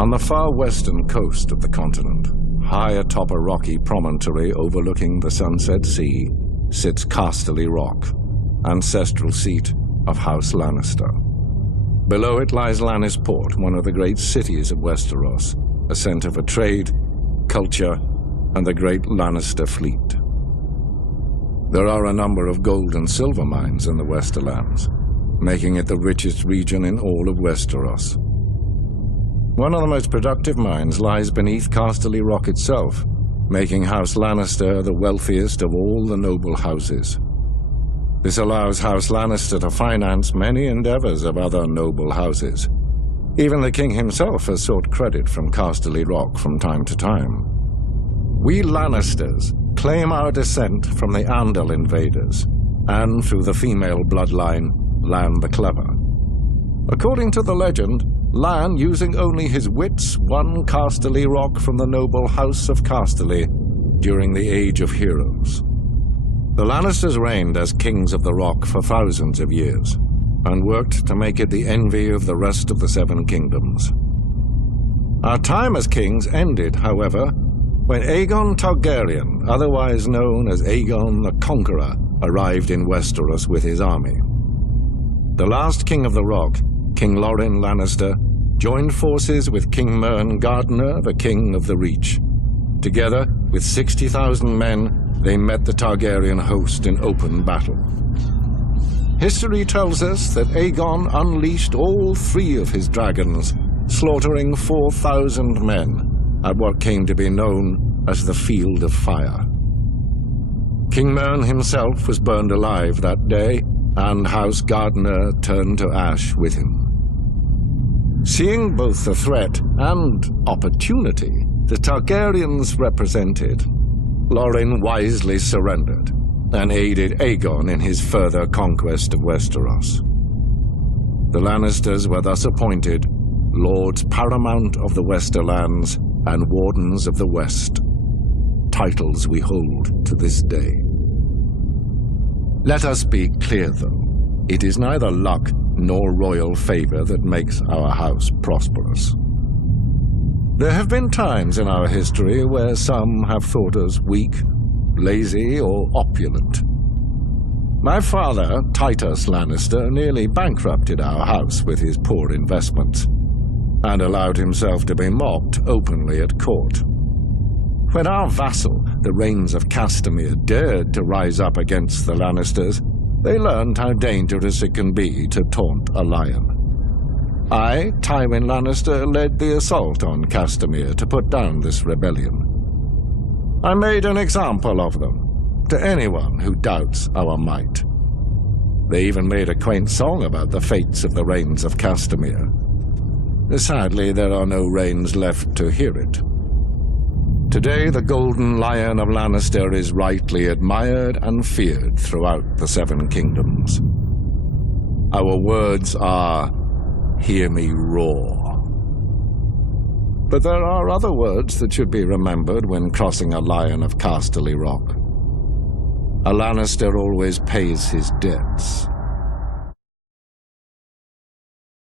On the far western coast of the continent, high atop a rocky promontory overlooking the Sunset Sea, sits Casterly Rock, ancestral seat of House Lannister. Below it lies Lannisport, one of the great cities of Westeros, a centre for trade, culture, and the great Lannister fleet. There are a number of gold and silver mines in the Westerlands, making it the richest region in all of Westeros. One of the most productive mines lies beneath Casterly Rock itself, making House Lannister the wealthiest of all the noble houses. This allows House Lannister to finance many endeavors of other noble houses. Even the king himself has sought credit from Casterly Rock from time to time. We Lannisters claim our descent from the Andal invaders, and through the female bloodline, Lann the Clever. According to the legend, Lann, using only his wits, won Casterly Rock from the noble House of Casterly during the Age of Heroes. The Lannisters reigned as kings of the Rock for thousands of years, and worked to make it the envy of the rest of the Seven Kingdoms. Our time as kings ended, however, when Aegon Targaryen, otherwise known as Aegon the Conqueror, arrived in Westeros with his army. The last king of the Rock, King Lorin Lannister, joined forces with King Mern Gardener, the king of the Reach. Together, with 60,000 men, they met the Targaryen host in open battle. History tells us that Aegon unleashed all 3 of his dragons, slaughtering 4,000 men at what came to be known as the Field of Fire. King Mern himself was burned alive that day, and House Gardener turned to ash with him. Seeing both the threat and opportunity the Targaryens represented, Lorin wisely surrendered and aided Aegon in his further conquest of Westeros. The Lannisters were thus appointed Lords Paramount of the Westerlands and Wardens of the West, titles we hold to this day. Let us be clear, though, it is neither luck nor royal favor that makes our house prosperous. There have been times in our history where some have thought us weak, lazy, or opulent. My father, Titus Lannister, nearly bankrupted our house with his poor investments, and allowed himself to be mocked openly at court. When our vassal, the Rains of Castamere, dared to rise up against the Lannisters, they learned how dangerous it can be to taunt a lion. I, Tywin Lannister, led the assault on Castamere to put down this rebellion. I made an example of them, to anyone who doubts our might. They even made a quaint song about the fates of the Rains of Castamere. Sadly, there are no Rains left to hear it. Today, the Golden Lion of Lannister is rightly admired and feared throughout the Seven Kingdoms. Our words are, "Hear me roar." But there are other words that should be remembered when crossing a lion of Casterly Rock. A Lannister always pays his debts.